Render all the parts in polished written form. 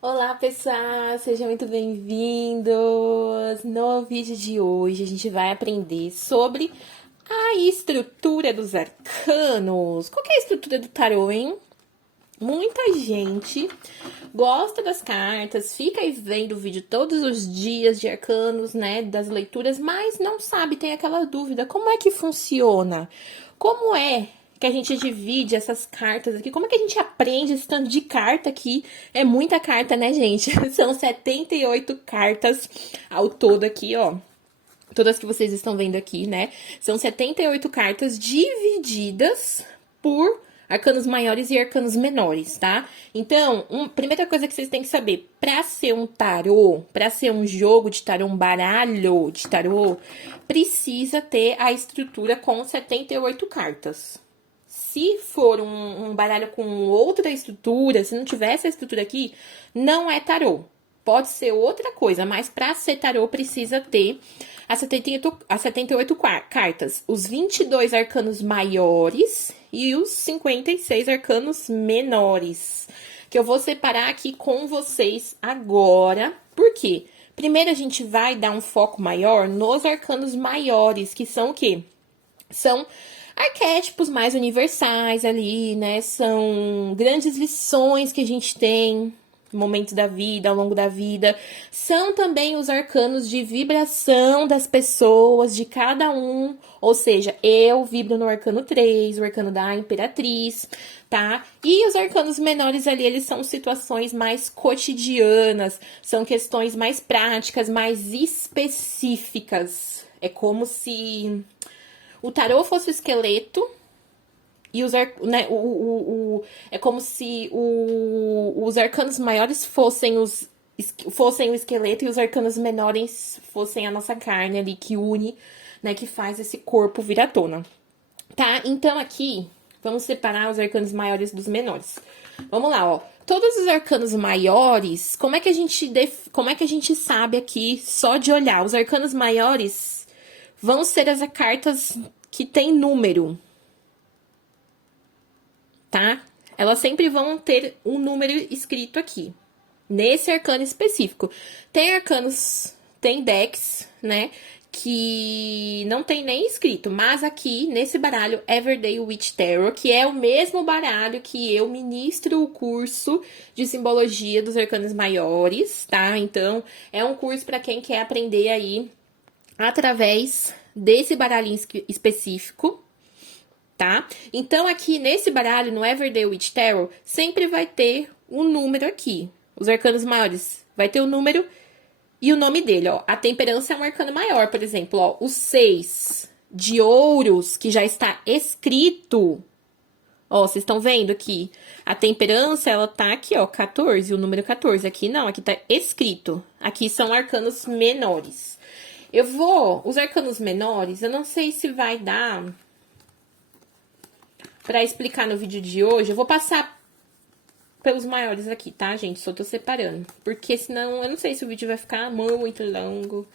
Olá, pessoal! Sejam muito bem-vindos! No vídeo de hoje, a gente vai aprender sobre a estrutura dos arcanos. Qual que é a estrutura do tarô, hein? Muita gente gosta das cartas, fica aí vendo o vídeo todos os dias de arcanos, né, das leituras, mas não sabe, tem aquela dúvida, como é que funciona? Como é que a gente divide essas cartas aqui? Como é que a gente aprende esse tanto de carta aqui? É muita carta, né, gente? São 78 cartas ao todo aqui, ó. Todas que vocês estão vendo aqui, né? São 78 cartas divididas por arcanos maiores e arcanos menores, tá? Então, primeira coisa que vocês têm que saber, para ser um tarô, para ser um jogo de tarô, um baralho de tarô, precisa ter a estrutura com 78 cartas. Se for um baralho com outra estrutura, se não tiver essa estrutura aqui, não é tarô. Pode ser outra coisa, mas para ser tarô precisa ter as 78 cartas, os 22 arcanos maiores e os 56 arcanos menores, que eu vou separar aqui com vocês agora. Por quê? Primeiro a gente vai dar um foco maior nos arcanos maiores, que são o quê? São arquétipos mais universais ali, né? São grandes lições que a gente tem momentos da vida, ao longo da vida. São também os arcanos de vibração das pessoas, de cada um. Ou seja, eu vibro no arcano 3, o arcano da Imperatriz, tá? E os arcanos menores ali, eles são situações mais cotidianas, são questões mais práticas, mais específicas. É como se o tarô fosse o esqueleto e né, é como se os arcanos maiores fossem o esqueleto e os arcanos menores fossem a nossa carne ali que une, né, que faz esse corpo vir à tona. Tá? Então aqui vamos separar os arcanos maiores dos menores. Vamos lá, ó. Todos os arcanos maiores, como é que a gente sabe aqui só de olhar? Os arcanos maiores vão ser as cartas que tem número, tá? Elas sempre vão ter um número escrito aqui, nesse arcano específico. Tem arcanos, tem decks, né, que não tem nem escrito, mas aqui, nesse baralho Everyday Witch Tarot, que é o mesmo baralho que eu ministro o curso de simbologia dos arcanos maiores, tá? Então, é um curso para quem quer aprender aí através desse baralhinho específico, tá? Então, aqui nesse baralho, no Everyday Witch Tarot, sempre vai ter um número aqui. Os arcanos maiores vai ter o número e o nome dele, ó. A temperança é um arcano maior, por exemplo, ó. O 6 de ouros, que já está escrito. Ó, vocês estão vendo aqui? A temperança, ela tá aqui, ó, 14, o número 14. Aqui não, aqui tá escrito. Aqui são arcanos menores. Os arcanos menores, eu não sei se vai dar pra explicar no vídeo de hoje. Eu vou passar pelos maiores aqui, tá, gente? Só tô separando. Porque senão, eu não sei se o vídeo vai ficar muito longo.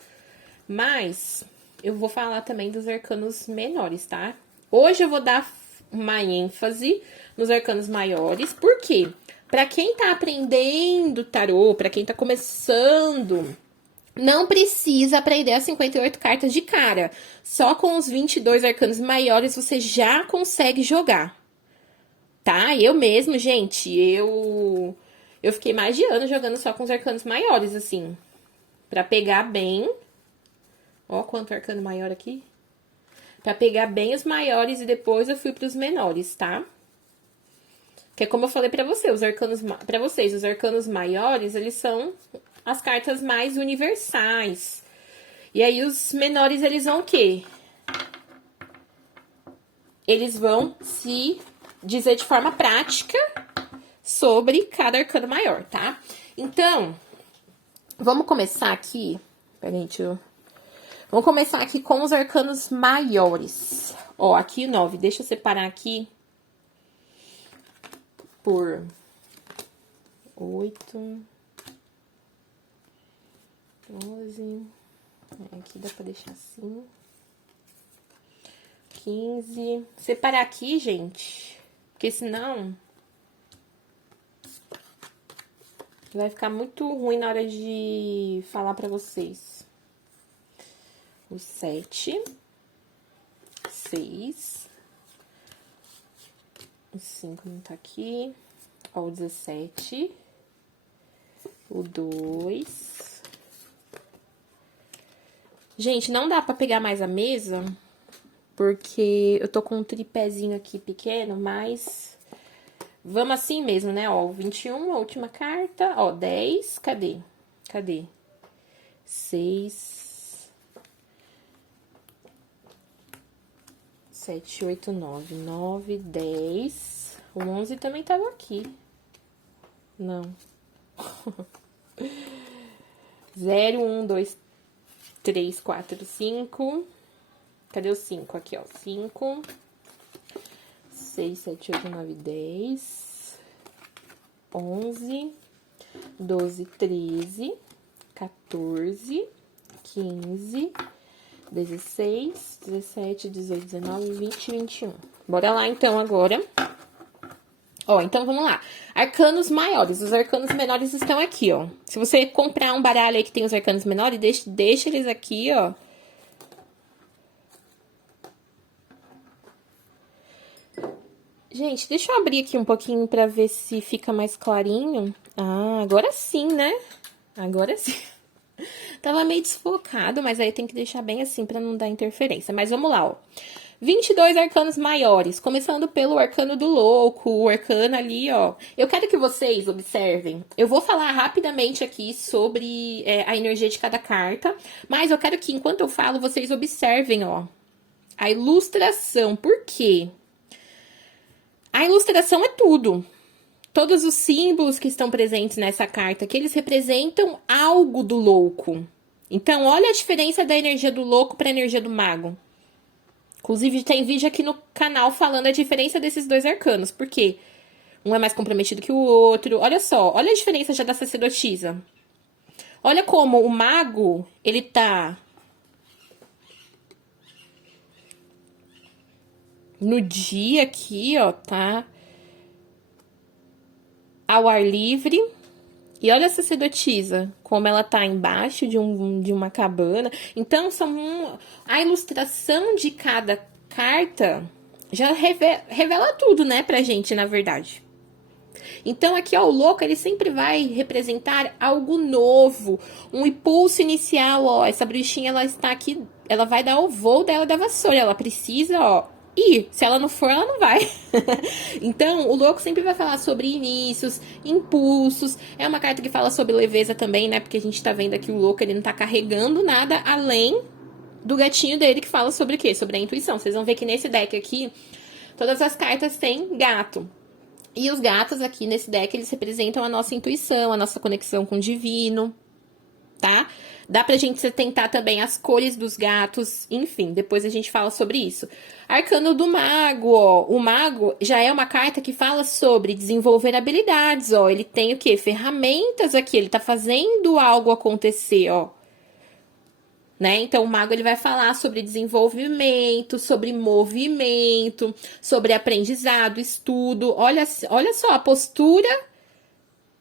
Mas, eu vou falar também dos arcanos menores, tá? Hoje eu vou dar uma ênfase nos arcanos maiores. Por quê? Pra quem tá aprendendo tarô, pra quem tá começando, não precisa aprender as 58 cartas de cara. Só com os 22 arcanos maiores você já consegue jogar. Tá? Eu mesmo, gente, eu fiquei mais de ano jogando só com os arcanos maiores, assim. Pra pegar bem. Ó, quanto arcano maior aqui. Pra pegar bem os maiores e depois eu fui pros menores, tá? Que é como eu falei pra você, pra vocês, os arcanos maiores, eles são as cartas mais universais. E aí os menores, eles vão o quê? Eles vão se dizer de forma prática sobre cada arcano maior, tá? Então, vamos começar aqui. Peraí, vamos começar aqui com os arcanos maiores. Ó, aqui o 9. Deixa eu separar aqui por 8, 12. Aqui dá pra deixar assim. 15. Separar aqui, gente. Porque senão Vai ficar muito ruim na hora de falar pra vocês. O 7, 6, o 5 não tá aqui, ó, o 17, o 2. Gente, não dá pra pegar mais a mesa, porque eu tô com um tripézinho aqui pequeno, mas vamos assim mesmo, né? Ó, o 21, a última carta, ó, 10, cadê? Cadê? 6, 7, 8, 9, 9, 10. O 11 também tava aqui. Não. 0, 1, 2, 3, 4, 5. Cadê o 5? Aqui, ó. 5, 6, 7, 8, 9, 10, 11, 12, 13, 14, 15, 16, 17, 18, 19, 20, 21. Bora lá, então, agora. Ó, então vamos lá. Arcanos maiores. Os arcanos menores estão aqui, ó. Se você comprar um baralho aí que tem os arcanos menores, deixa eles aqui, ó. Gente, deixa eu abrir aqui um pouquinho pra ver se fica mais clarinho. Ah, agora sim, né? Agora sim. Tava meio desfocado, mas aí tem que deixar bem assim pra não dar interferência. Mas vamos lá, ó. 22 arcanos maiores, começando pelo arcano do louco, o arcano ali, ó. Eu quero que vocês observem. Eu vou falar rapidamente aqui sobre a energia de cada carta, mas eu quero que, enquanto eu falo, vocês observem, ó, a ilustração. Por quê? A ilustração é tudo. Todos os símbolos que estão presentes nessa carta aqui, eles representam algo do louco. Então, olha a diferença da energia do louco para a energia do mago. Inclusive, tem vídeo aqui no canal falando a diferença desses dois arcanos. Por quê? Um é mais comprometido que o outro. Olha só, olha a diferença já da sacerdotisa. Olha como o mago, ele tá no dia aqui, ó, tá ao ar livre. E olha a sacerdotisa, como ela tá embaixo de uma cabana. Então, a ilustração de cada carta já revela tudo, né, pra gente, na verdade. Então, aqui, ó, o louco, ele sempre vai representar algo novo, um impulso inicial, ó. Essa bruxinha, ela está aqui, ela vai dar o voo dela da vassoura, ela precisa, ó, ir. Se ela não for, ela não vai. Então, o louco sempre vai falar sobre inícios, impulsos. É uma carta que fala sobre leveza também, né? Porque a gente tá vendo aqui o louco, ele não tá carregando nada além do gatinho dele, que fala sobre o quê? Sobre a intuição. Vocês vão ver que nesse deck aqui, todas as cartas têm gato. E os gatos aqui nesse deck, eles representam a nossa intuição, a nossa conexão com o divino, tá? Dá pra gente tentar também as cores dos gatos, enfim, depois a gente fala sobre isso. Arcano do Mago, ó. O Mago já é uma carta que fala sobre desenvolver habilidades, ó. Ele tem o quê? Ferramentas aqui, ele tá fazendo algo acontecer, ó. Né? Então, o mago ele vai falar sobre desenvolvimento, sobre movimento, sobre aprendizado, estudo. Olha só a postura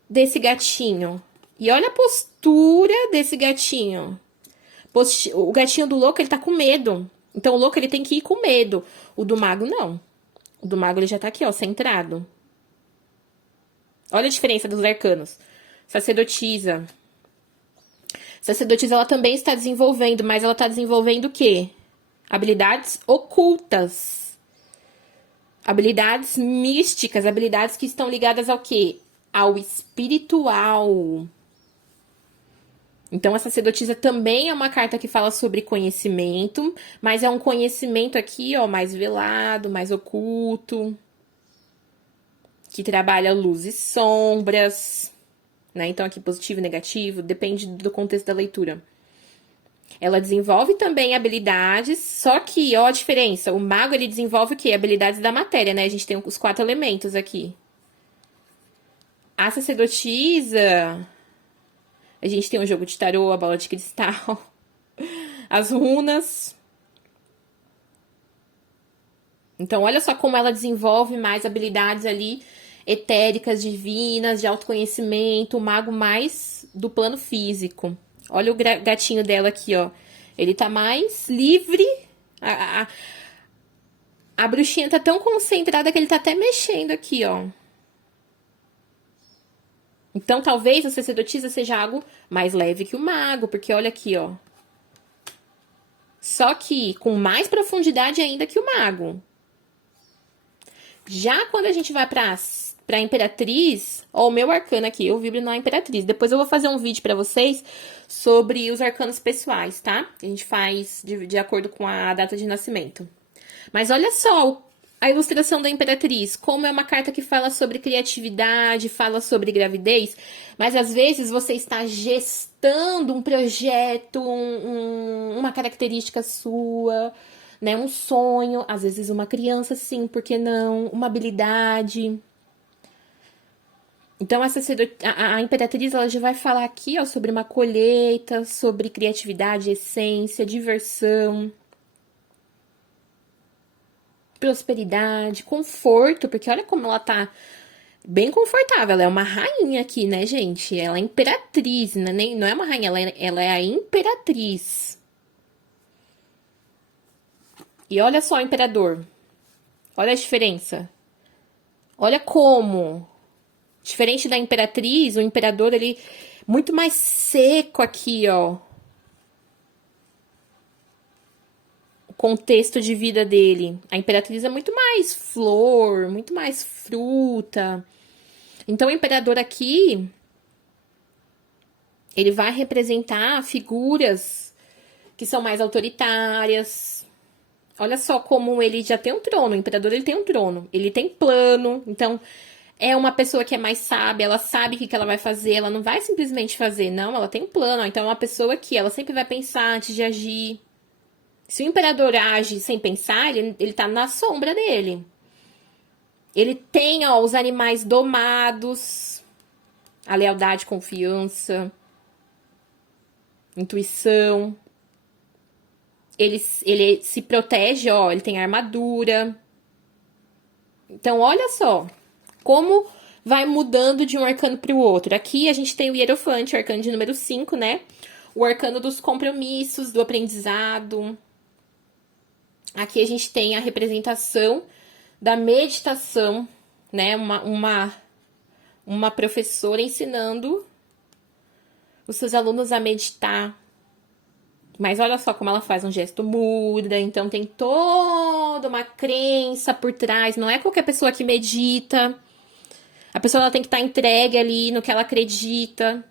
desse gatinho. E olha a postura desse gatinho. O gatinho do louco, ele tá com medo. Então, o louco, ele tem que ir com medo. O do mago, não. O do mago, ele já tá aqui, ó, centrado. Olha a diferença dos arcanos. Sacerdotisa. Sacerdotisa, ela também está desenvolvendo, mas ela está desenvolvendo o quê? Habilidades ocultas. Habilidades místicas, habilidades que estão ligadas ao quê? Ao espiritual. Então, a sacerdotisa também é uma carta que fala sobre conhecimento, mas é um conhecimento aqui, ó, mais velado, mais oculto, que trabalha luz e sombras, né? Então, aqui positivo e negativo, depende do contexto da leitura. Ela desenvolve também habilidades, só que, ó a diferença, o mago, ele desenvolve o quê? Habilidades da matéria, né? A gente tem os 4 elementos aqui. A sacerdotisa, a gente tem o jogo de tarô, a bola de cristal, as runas. Então, olha só como ela desenvolve mais habilidades ali etéricas, divinas, de autoconhecimento, o mago mais do plano físico. Olha o gatinho dela aqui, ó. Ele tá mais livre. A bruxinha tá tão concentrada que ele tá até mexendo aqui, ó. Então, talvez a sacerdotisa seja algo mais leve que o mago, porque olha aqui, ó. Só que com mais profundidade ainda que o mago. Já quando a gente vai pra Imperatriz, ó, o meu arcano aqui, eu vibro na Imperatriz. Depois eu vou fazer um vídeo pra vocês sobre os arcanos pessoais, tá? A gente faz de acordo com a data de nascimento. Mas olha só a ilustração da Imperatriz, como é uma carta que fala sobre criatividade, fala sobre gravidez, mas às vezes você está gestando um projeto, uma característica sua, né, um sonho, às vezes uma criança, sim, por que não? Uma habilidade. Então, a Imperatriz, ela já vai falar aqui, ó, sobre uma colheita, sobre criatividade, essência, diversão, prosperidade, conforto, porque olha como ela tá bem confortável. Ela é uma rainha aqui, né, gente? Ela é imperatriz, né? Não é uma rainha, ela é a imperatriz. E olha só o imperador. Olha a diferença. Olha como. Diferente da imperatriz, o imperador, ele muito mais seco aqui, ó. Contexto de vida dele. A imperatriz é muito mais flor, muito mais fruta. Então, o imperador aqui, ele vai representar figuras que são mais autoritárias. Olha só como ele já tem um trono. O imperador, ele tem um trono. Ele tem plano. Então, é uma pessoa que é mais sábia. Ela sabe o que ela vai fazer. Ela não vai simplesmente fazer. Não, ela tem um plano. Então, é uma pessoa que ela sempre vai pensar antes de agir. Se o imperador age sem pensar, ele tá na sombra dele. Ele tem, ó, os animais domados, a lealdade, confiança, intuição. Ele se protege, ó, ele tem armadura. Então, olha só como vai mudando de um arcano para o outro. Aqui a gente tem o Hierofante, o arcano de número 5, né? O arcano dos compromissos, do aprendizado. Aqui a gente tem a representação da meditação, né? Uma professora ensinando os seus alunos a meditar. Mas olha só como ela faz um gesto muda, então tem toda uma crença por trás. Não é qualquer pessoa que medita. A pessoa ela tem que estar entregue ali no que ela acredita.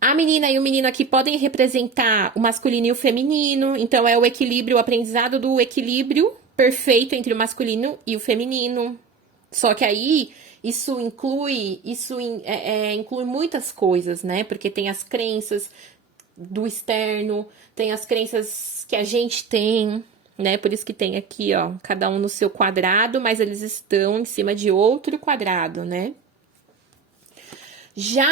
A menina e o menino aqui podem representar o masculino e o feminino. Então, é o equilíbrio, o aprendizado do equilíbrio perfeito entre o masculino e o feminino. Só que aí, isso inclui muitas coisas, né? Porque tem as crenças do externo, tem as crenças que a gente tem, né? Por isso que tem aqui, ó, cada um no seu quadrado, mas eles estão em cima de outro quadrado, né? Já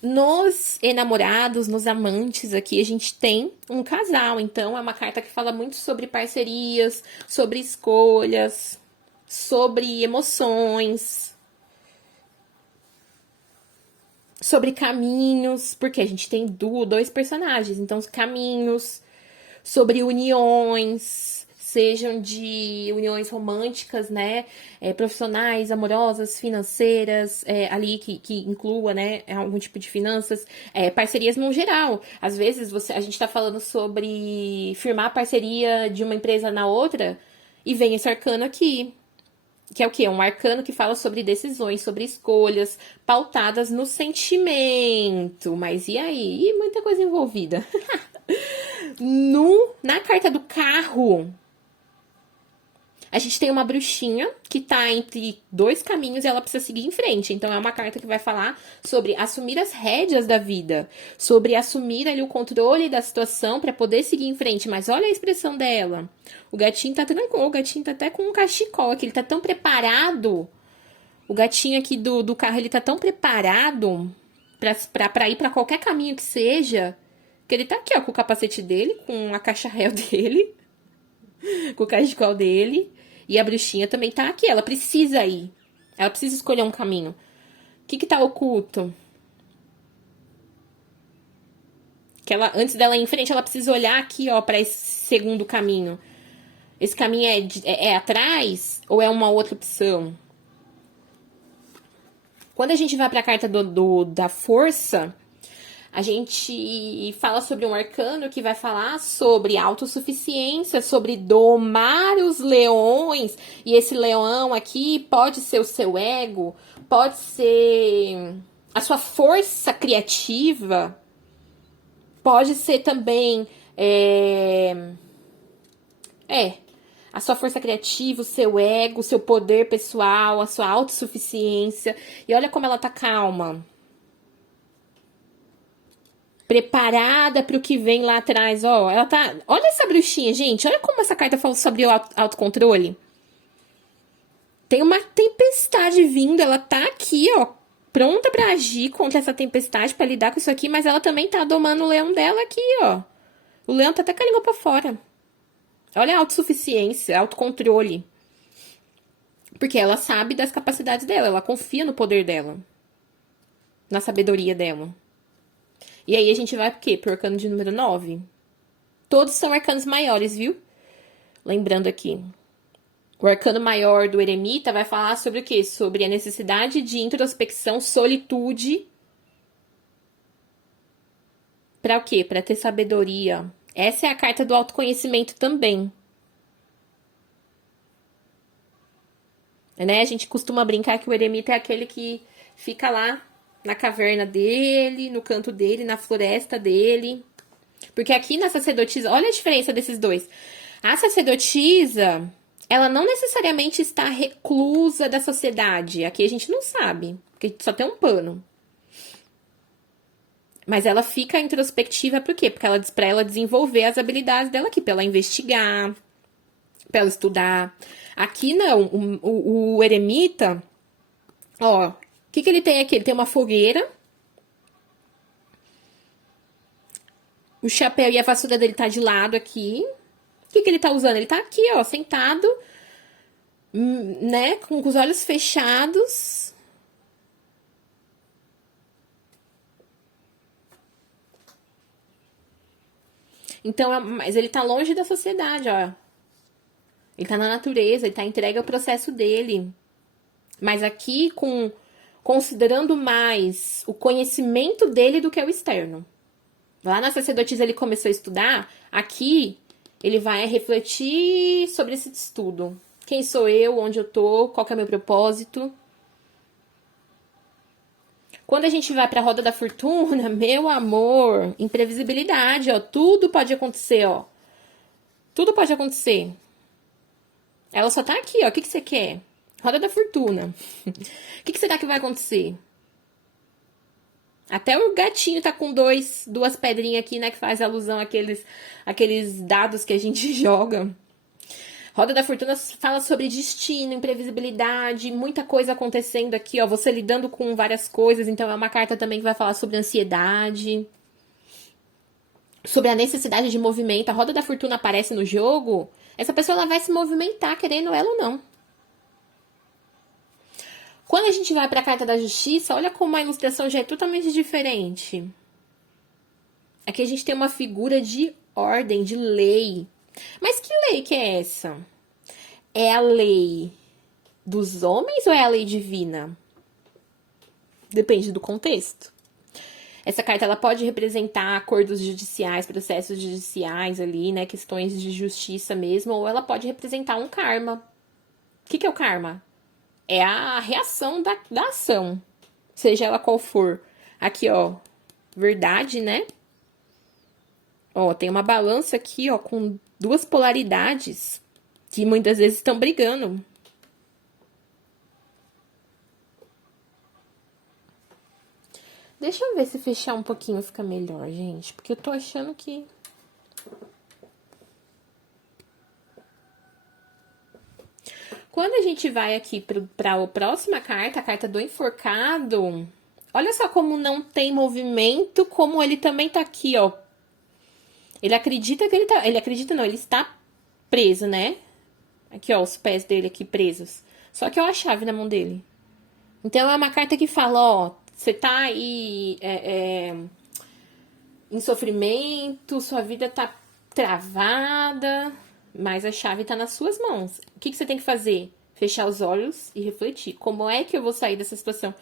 nos enamorados, nos amantes aqui, a gente tem um casal. Então, é uma carta que fala muito sobre parcerias, sobre escolhas, sobre emoções, sobre caminhos, porque a gente tem dois personagens. Então, os caminhos, sobre uniões, sejam de uniões românticas, né, profissionais, amorosas, financeiras, ali que inclua, né, algum tipo de finanças, parcerias no geral. Às vezes a gente está falando sobre firmar a parceria de uma empresa na outra e vem esse arcano aqui, que é o quê? Um arcano que fala sobre decisões, sobre escolhas pautadas no sentimento. Mas e aí? E muita coisa envolvida. Na carta do carro, a gente tem uma bruxinha que tá entre dois caminhos e ela precisa seguir em frente. Então, é uma carta que vai falar sobre assumir as rédeas da vida, sobre assumir ali o controle da situação para poder seguir em frente. Mas olha a expressão dela. O gatinho tá tranquilo, o gatinho tá até com um cachecol aqui, ele tá tão preparado. O gatinho aqui do carro, ele tá tão preparado pra ir pra qualquer caminho que seja, que ele tá aqui, ó, com o capacete dele, com a caixa réu dele, com o cachecol dele. E a bruxinha também tá aqui, ela precisa ir. Ela precisa escolher um caminho. O que tá oculto? Que ela, antes dela ir em frente, ela precisa olhar aqui, ó, pra esse segundo caminho. Esse caminho é atrás ou é uma outra opção? Quando a gente vai pra carta da força, a gente fala sobre um arcano que vai falar sobre autossuficiência, sobre domar os leões. E esse leão aqui pode ser o seu ego, pode ser a sua força criativa, pode ser também a sua força criativa, o seu ego, o seu poder pessoal, a sua autossuficiência. E olha como ela tá calma. Preparada para o que vem lá atrás, ó. Ela tá. Olha essa bruxinha, gente. Olha como essa carta fala sobre o autocontrole. Tem uma tempestade vindo, ela tá aqui, ó, pronta para agir contra essa tempestade, para lidar com isso aqui, mas ela também tá domando o leão dela aqui, ó. O leão tá até com a língua pra fora. Olha a autossuficiência, autocontrole. Porque ela sabe das capacidades dela, ela confia no poder dela, na sabedoria dela. E aí a gente vai pro quê? Pro arcano de número 9. Todos são arcanos maiores, viu? Lembrando aqui. O arcano maior do eremita vai falar sobre o quê? Sobre a necessidade de introspecção, solitude. Pra o quê? Pra ter sabedoria. Essa é a carta do autoconhecimento também. Né? A gente costuma brincar que o eremita é aquele que fica lá na caverna dele, no canto dele, na floresta dele. Porque aqui na sacerdotisa, olha a diferença desses dois. A sacerdotisa, ela não necessariamente está reclusa da sociedade. Aqui a gente não sabe, porque só tem um pano. Mas ela fica introspectiva por quê? Porque pra ela desenvolver as habilidades dela aqui, pra ela investigar, pra ela estudar. Aqui não, o eremita, ó, o que ele tem aqui? Ele tem uma fogueira. O chapéu e a vassoura dele tá de lado aqui. O que ele tá usando? Ele tá aqui, ó, sentado, né, com os olhos fechados. Então, mas ele tá longe da sociedade, ó. Ele tá na natureza, ele tá entregue ao processo dele. Mas aqui, considerando mais o conhecimento dele do que o externo. Lá na sacerdotisa ele começou a estudar, aqui ele vai refletir sobre esse estudo. Quem sou eu, onde eu tô, qual que é o meu propósito. Quando a gente vai pra roda da fortuna, meu amor, imprevisibilidade, ó, tudo pode acontecer, ó. Tudo pode acontecer. Ela só tá aqui, ó, o que você quer? Roda da fortuna. O que será que vai acontecer? Até o gatinho tá com duas pedrinhas aqui, né? Que faz alusão àqueles dados que a gente joga. Roda da Fortuna fala sobre destino, imprevisibilidade, muita coisa acontecendo aqui, ó. Você lidando com várias coisas. Então, é uma carta também que vai falar sobre ansiedade. Sobre a necessidade de movimento. A Roda da Fortuna aparece no jogo. Essa pessoa ela vai se movimentar, querendo ela ou não. Quando a gente vai para a carta da justiça, olha como a ilustração já é totalmente diferente. Aqui a gente tem uma figura de ordem, de lei. Mas que lei que é essa? É a lei dos homens ou é a lei divina? Depende do contexto. Essa carta ela pode representar acordos judiciais, processos judiciais ali, né? Questões de justiça mesmo, ou ela pode representar um karma. O que é o karma? É a reação da ação, seja ela qual for. Aqui, ó, verdade, né? Ó, tem uma balança aqui, ó, com duas polaridades que muitas vezes estão brigando. Deixa eu ver se fechar um pouquinho fica melhor, gente, porque eu tô achando que... Quando a gente vai aqui para a próxima carta, a carta do enforcado, olha só como não tem movimento, como ele também tá aqui, ó. Ele acredita que ele tá... Ele acredita não, ele está preso, né? Aqui, ó, os pés dele aqui presos. Só que ó a chave na mão dele. Então é uma carta que fala, ó, você tá aí em sofrimento, sua vida tá travada, mas a chave tá nas suas mãos. O que você tem que fazer? Fechar os olhos e refletir. Como é que eu vou sair dessa situação?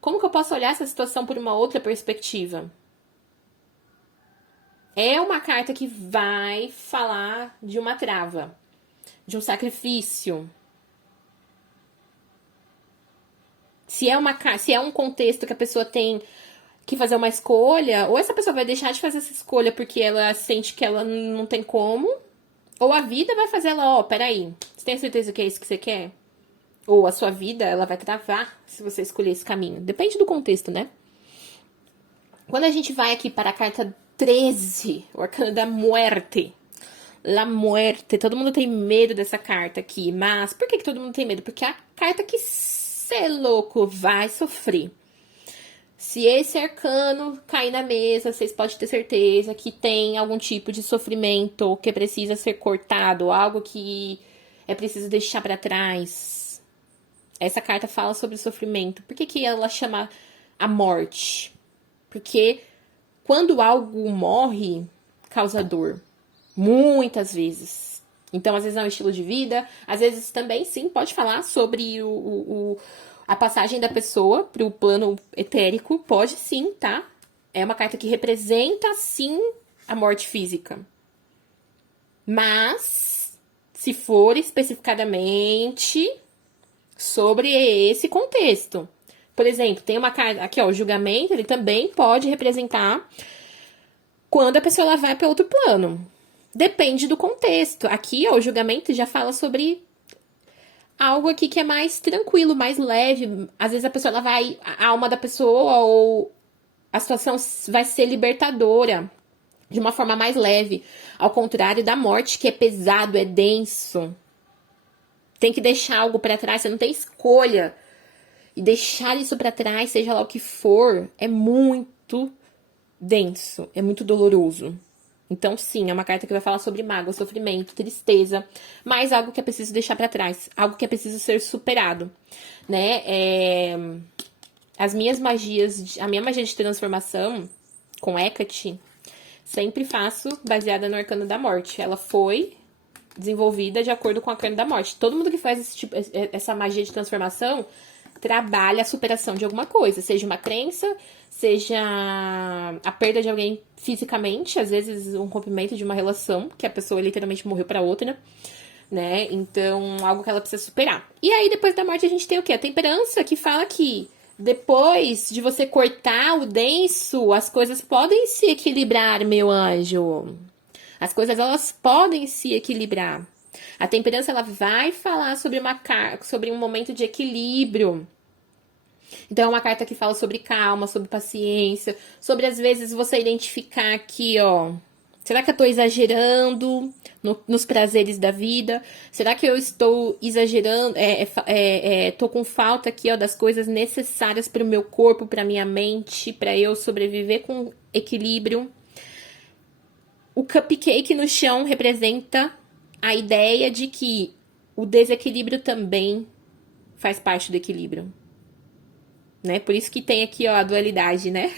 Como que eu posso olhar essa situação por uma outra perspectiva? É uma carta que vai falar de uma trava, de um sacrifício. Se é um contexto que a pessoa tem que fazer uma escolha, ou essa pessoa vai deixar de fazer essa escolha porque ela sente que ela não tem como, ou a vida vai fazer ela, ó, peraí, você tem certeza que é isso que você quer? Ou a sua vida, ela vai travar se você escolher esse caminho. Depende do contexto, né? Quando a gente vai aqui para a carta 13, o arcano da muerte. La muerte. Todo mundo tem medo dessa carta aqui. Mas por que todo mundo tem medo? Porque é a carta que cê louco vai sofrer. Se esse arcano cair na mesa, vocês podem ter certeza que tem algum tipo de sofrimento que precisa ser cortado, algo que é preciso deixar para trás. Essa carta fala sobre sofrimento. Por que ela chama a morte? Porque quando algo morre, causa dor. Muitas vezes. Então, às vezes é um estilo de vida. Às vezes também, sim, pode falar sobre a passagem da pessoa para o plano etérico. Pode sim, tá? É uma carta que representa, sim, a morte física. Mas, se for especificadamente sobre esse contexto. Por exemplo, tem uma carta aqui, ó, o julgamento, ele também pode representar quando a pessoa ela vai para outro plano. Depende do contexto. Aqui, ó, o julgamento já fala sobre algo aqui que é mais tranquilo, mais leve. Às vezes a pessoa ela vai, a alma da pessoa ou a situação vai ser libertadora de uma forma mais leve, ao contrário da morte, que é pesado, é denso. Tem que deixar algo para trás, você não tem escolha. E deixar isso para trás, seja lá o que for, é muito denso, é muito doloroso. Então, sim, é uma carta que vai falar sobre mágoa, sofrimento, tristeza, mas algo que é preciso deixar para trás, algo que é preciso ser superado, né? As minhas magias, a minha magia de transformação com Hecate, sempre faço baseada no Arcano da Morte. Ela foi desenvolvida de acordo com o Arcano da Morte. Todo mundo que faz essa magia de transformação trabalha a superação de alguma coisa, seja uma crença, seja a perda de alguém fisicamente, às vezes um rompimento de uma relação, que a pessoa literalmente morreu para outra, né? Então, algo que ela precisa superar. E aí, depois da morte, a gente tem o quê? A temperança, que fala que depois de você cortar o denso, as coisas podem se equilibrar, meu anjo. As coisas, elas podem se equilibrar. A temperança, ela vai falar sobre um momento de equilíbrio. Então, é uma carta que fala sobre calma, sobre paciência, sobre, às vezes, você identificar aqui, ó. Será que eu tô exagerando nos prazeres da vida? Será que eu estou exagerando? Tô com falta aqui, ó, das coisas necessárias para o meu corpo, para minha mente, para eu sobreviver com equilíbrio. O cupcake no chão representa a ideia de que o desequilíbrio também faz parte do equilíbrio, né? Por isso que tem aqui, ó, a dualidade, né?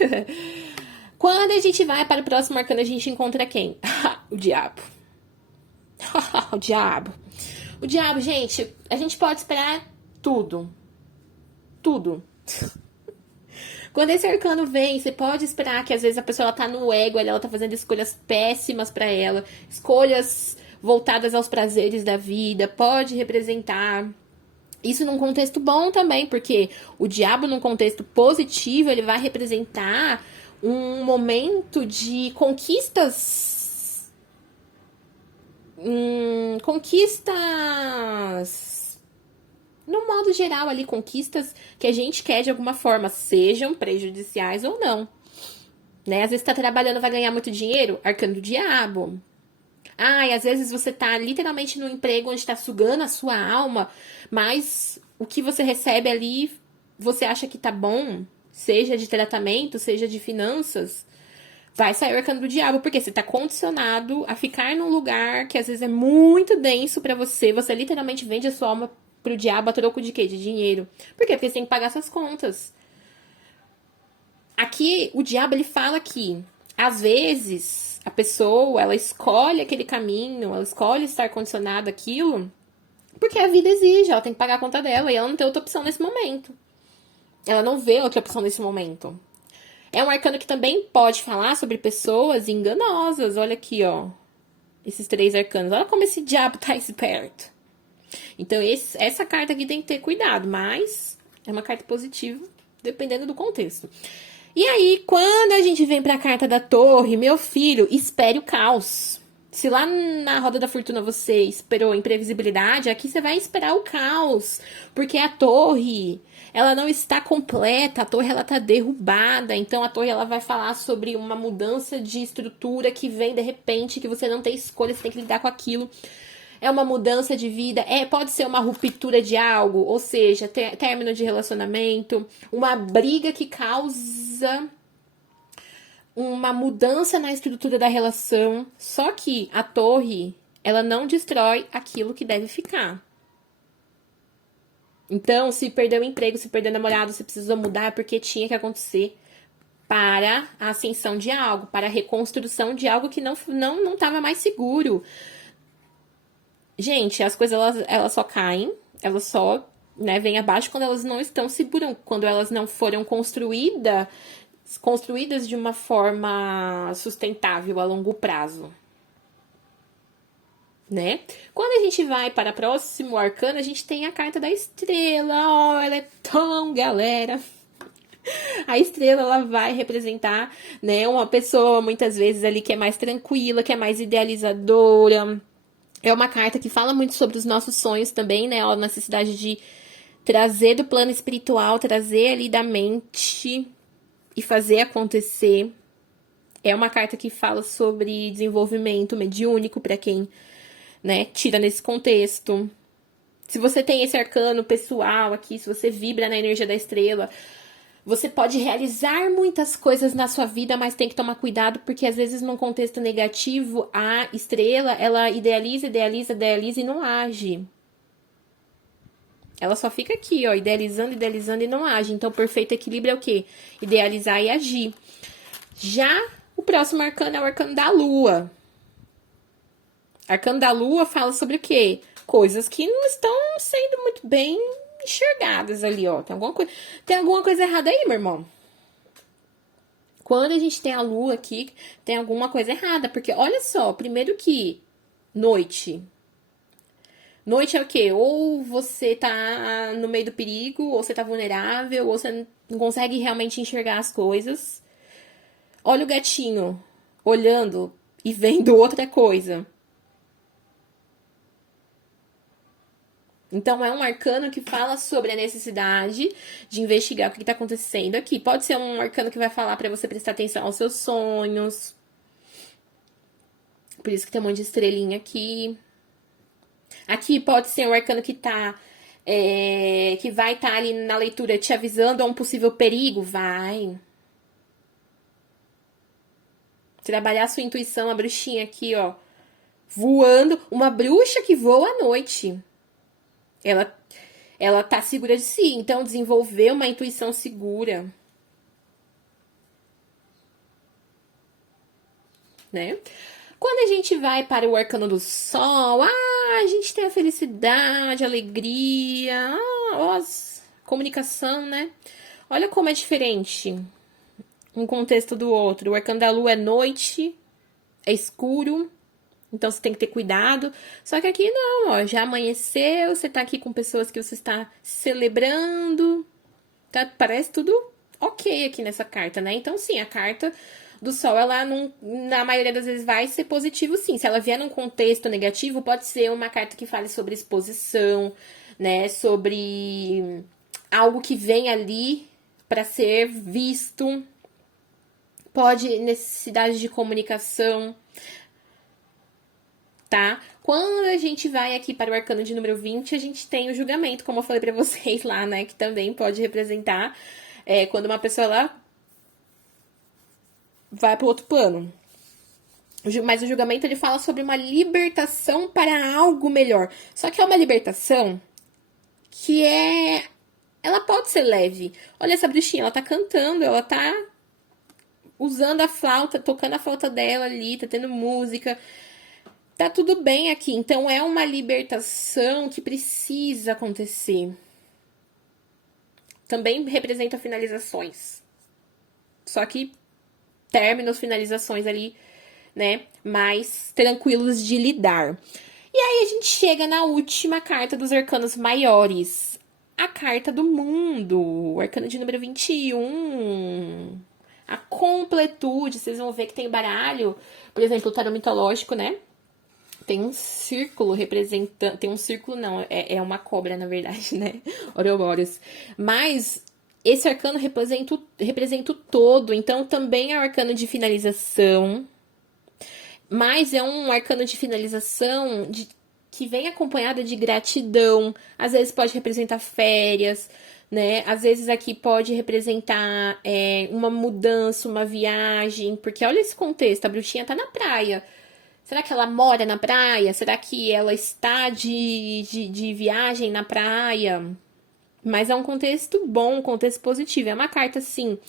Quando a gente vai para o próximo arcano, a gente encontra quem? O diabo. O diabo. O diabo, gente, a gente pode esperar tudo. Tudo. Quando esse arcano vem, você pode esperar que às vezes a pessoa ela tá no ego, ela tá fazendo escolhas péssimas para ela, escolhas voltadas aos prazeres da vida, pode representar isso num contexto bom também, porque o diabo num contexto positivo, ele vai representar um momento de conquistas, conquistas no modo geral ali, conquistas que a gente quer de alguma forma, sejam prejudiciais ou não, né? Às vezes tá trabalhando, vai ganhar muito dinheiro, arcano do diabo. E às vezes você tá literalmente no emprego onde tá sugando a sua alma, mas o que você recebe ali, você acha que tá bom, seja de tratamento, seja de finanças, vai sair o arcano do diabo, porque você tá condicionado a ficar num lugar que às vezes é muito denso pra você, você literalmente vende a sua alma pro diabo a troco de quê? De dinheiro. Por quê? Porque você tem que pagar suas contas. Aqui, o diabo, ele fala que, às vezes, a pessoa, ela escolhe aquele caminho, ela escolhe estar condicionada àquilo, porque a vida exige, ela tem que pagar a conta dela, e ela não tem outra opção nesse momento. Ela não vê outra opção nesse momento. É um arcano que também pode falar sobre pessoas enganosas. Olha aqui, ó. Esses 3 arcanos. Olha como esse diabo tá esperto. Então, essa carta aqui tem que ter cuidado, mas é uma carta positiva, dependendo do contexto. E aí, quando a gente vem pra carta da torre, meu filho, espere o caos. Se lá na roda da fortuna você esperou imprevisibilidade, aqui você vai esperar o caos. Porque a torre, ela não está completa, a torre ela tá derrubada. Então a torre ela vai falar sobre uma mudança de estrutura que vem de repente, que você não tem escolha, você tem que lidar com aquilo. É uma mudança de vida, pode ser uma ruptura de algo, ou seja, término de relacionamento, uma briga que causa uma mudança na estrutura da relação. Só que a torre, ela não destrói aquilo que deve ficar. Então, se perdeu o emprego, se perdeu o namorado, se precisou mudar porque tinha que acontecer para a ascensão de algo, para a reconstrução de algo que não estava mais seguro. Gente, as coisas elas só caem, elas só vêm abaixo quando elas não estão seguras, quando elas não foram construídas de uma forma sustentável a longo prazo. Né? Quando a gente vai para o próximo arcano, a gente tem a carta da estrela. Oh, ela é tão galera. A estrela, ela vai representar, né, uma pessoa, muitas vezes, ali que é mais tranquila, que é mais idealizadora. É uma carta que fala muito sobre os nossos sonhos também, né? A necessidade de trazer do plano espiritual, trazer ali da mente e fazer acontecer. É uma carta que fala sobre desenvolvimento mediúnico para quem, né, tira nesse contexto. Se você tem esse arcano pessoal aqui, se você vibra na energia da estrela, você pode realizar muitas coisas na sua vida, mas tem que tomar cuidado, porque às vezes num contexto negativo, a estrela, ela idealiza e não age. Ela só fica aqui, ó, idealizando e não age. Então, o perfeito equilíbrio é o quê? Idealizar e agir. Já o próximo arcano é o arcano da lua. Arcano da lua fala sobre o quê? Coisas que não estão sendo muito bem enxergadas ali, ó. Tem alguma coisa errada aí, meu irmão? Quando a gente tem a lua aqui, tem alguma coisa errada. Porque, olha só, primeiro que noite. Noite é o quê? Ou você tá no meio do perigo, ou você tá vulnerável, ou você não consegue realmente enxergar as coisas. Olha o gatinho olhando e vendo outra coisa. Então, é um arcano que fala sobre a necessidade de investigar o que está acontecendo aqui. Pode ser um arcano que vai falar para você prestar atenção aos seus sonhos. Por isso que tem um monte de estrelinha aqui. Aqui pode ser um arcano que que vai estar ali na leitura te avisando a um possível perigo. Vai. Trabalhar a sua intuição, a bruxinha aqui, ó. Voando. Uma bruxa que voa à noite. Ela tá segura de si, então desenvolver uma intuição segura, né? Quando a gente vai para o arcano do sol, a gente tem a felicidade, a alegria, comunicação, né? Olha como é diferente um contexto do outro. O arcano da lua é noite, é escuro. Então, você tem que ter cuidado. Só que aqui não, ó. Já amanheceu, você tá aqui com pessoas que você está celebrando. Tá? Parece tudo ok aqui nessa carta, né? Então, sim, a carta do sol, ela não, na maioria das vezes vai ser positivo, sim. Se ela vier num contexto negativo, pode ser uma carta que fale sobre exposição, né? Sobre algo que vem ali para ser visto. Pode necessidade de comunicação. Tá? Quando a gente vai aqui para o arcano de número 20, a gente tem o julgamento, como eu falei pra vocês lá, né? Que também pode representar quando uma pessoa lá vai pro outro plano. Mas o julgamento, ele fala sobre uma libertação para algo melhor. Só que é uma libertação que ela pode ser leve. Olha essa bruxinha, ela tá cantando, ela tá usando a flauta, tocando a flauta dela ali, tá tendo música. Tá tudo bem aqui. Então é uma libertação que precisa acontecer. Também representa finalizações. Só que términos, finalizações ali, né, mais tranquilos de lidar. E aí a gente chega na última carta dos arcanos maiores. A carta do mundo, o arcano de número 21. A completude, vocês vão ver que tem baralho, por exemplo, o tarô mitológico, né? Tem um círculo representando. Tem um círculo, não, é uma cobra, na verdade, né? Ouroboros. Mas esse arcano representa o todo, então também é um arcano de finalização. Mas é um arcano de finalização que vem acompanhado de gratidão. Às vezes pode representar férias, né? Às vezes aqui pode representar uma mudança, uma viagem. Porque olha esse contexto, a bruxinha tá na praia. Será que ela mora na praia? Será que ela está de viagem na praia? Mas é um contexto bom, um contexto positivo. É uma carta, assim,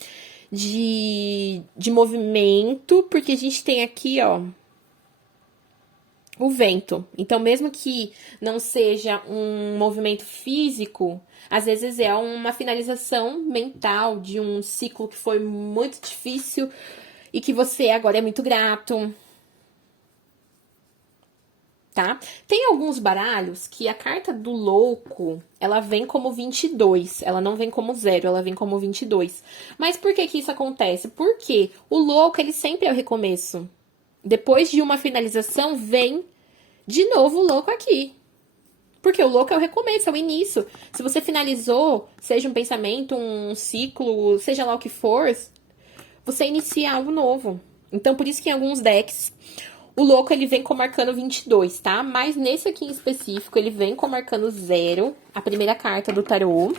de movimento, porque a gente tem aqui, ó, o vento. Então, mesmo que não seja um movimento físico, às vezes é uma finalização mental de um ciclo que foi muito difícil e que você agora é muito grato. Tá? Tem alguns baralhos que a carta do louco, ela vem como 22, ela não vem como 0, ela vem como 22. Mas por que que isso acontece? Porque o louco, ele sempre é o recomeço. Depois de uma finalização, vem de novo o louco aqui. Porque o louco é o recomeço, é o início. Se você finalizou, seja um pensamento, um ciclo, seja lá o que for, você inicia algo novo. Então, por isso que em alguns decks, o louco, ele vem como arcano 22, tá? Mas nesse aqui em específico, ele vem como arcano 0, a primeira carta do tarô.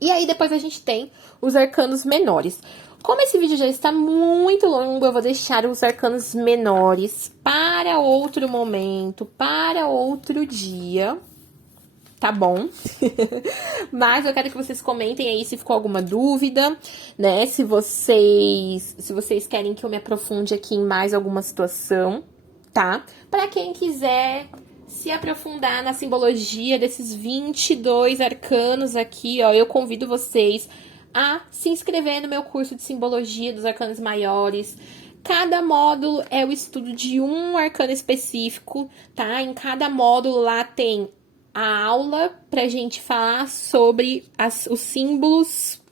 E aí, depois a gente tem os arcanos menores. Como esse vídeo já está muito longo, eu vou deixar os arcanos menores para outro momento, para outro dia, tá bom? Mas eu quero que vocês comentem aí se ficou alguma dúvida, né? Se vocês querem que eu me aprofunde aqui em mais alguma situação, tá? Para quem quiser se aprofundar na simbologia desses 22 arcanos aqui, ó, eu convido vocês a se inscrever no meu curso de simbologia dos arcanos maiores. Cada módulo é o estudo de um arcano específico, tá? Em cada módulo lá tem a aula pra gente falar sobre os símbolos,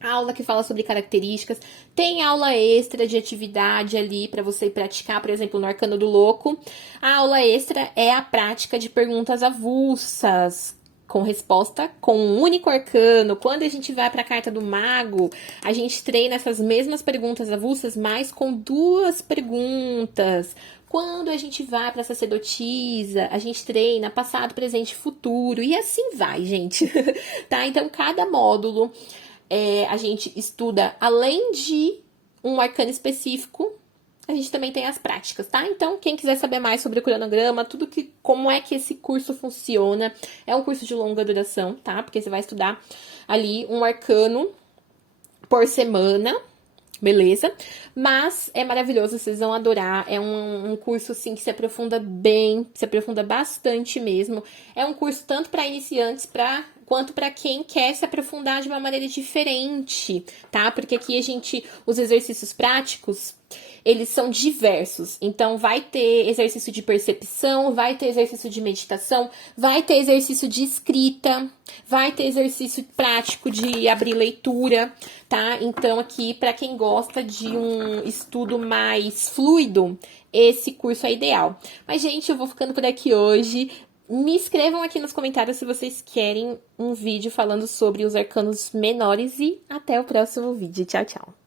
a aula que fala sobre características, tem aula extra de atividade ali para você praticar, por exemplo, no Arcano do Louco. A aula extra é a prática de perguntas avulsas, com resposta com um único arcano. Quando a gente vai para a carta do mago, a gente treina essas mesmas perguntas avulsas, mas com 2 perguntas. Quando a gente vai para sacerdotisa, a gente treina passado, presente e futuro. E assim vai, gente. Tá? Então, cada módulo a gente estuda, além de um arcano específico, a gente também tem as práticas, tá? Então, quem quiser saber mais sobre o cronograma, como é que esse curso funciona, é um curso de longa duração, tá? Porque você vai estudar ali um arcano por semana, beleza? Mas é maravilhoso, vocês vão adorar. É um curso, assim, que se aprofunda bem, se aprofunda bastante mesmo. É um curso tanto para iniciantes, quanto para quem quer se aprofundar de uma maneira diferente, tá? Porque aqui os exercícios práticos, eles são diversos. Então, vai ter exercício de percepção, vai ter exercício de meditação, vai ter exercício de escrita, vai ter exercício prático de abrir leitura, tá? Então, aqui, para quem gosta de um estudo mais fluido, esse curso é ideal. Mas, gente, eu vou ficando por aqui hoje. Me escrevam aqui nos comentários se vocês querem um vídeo falando sobre os arcanos menores e até o próximo vídeo. Tchau, tchau!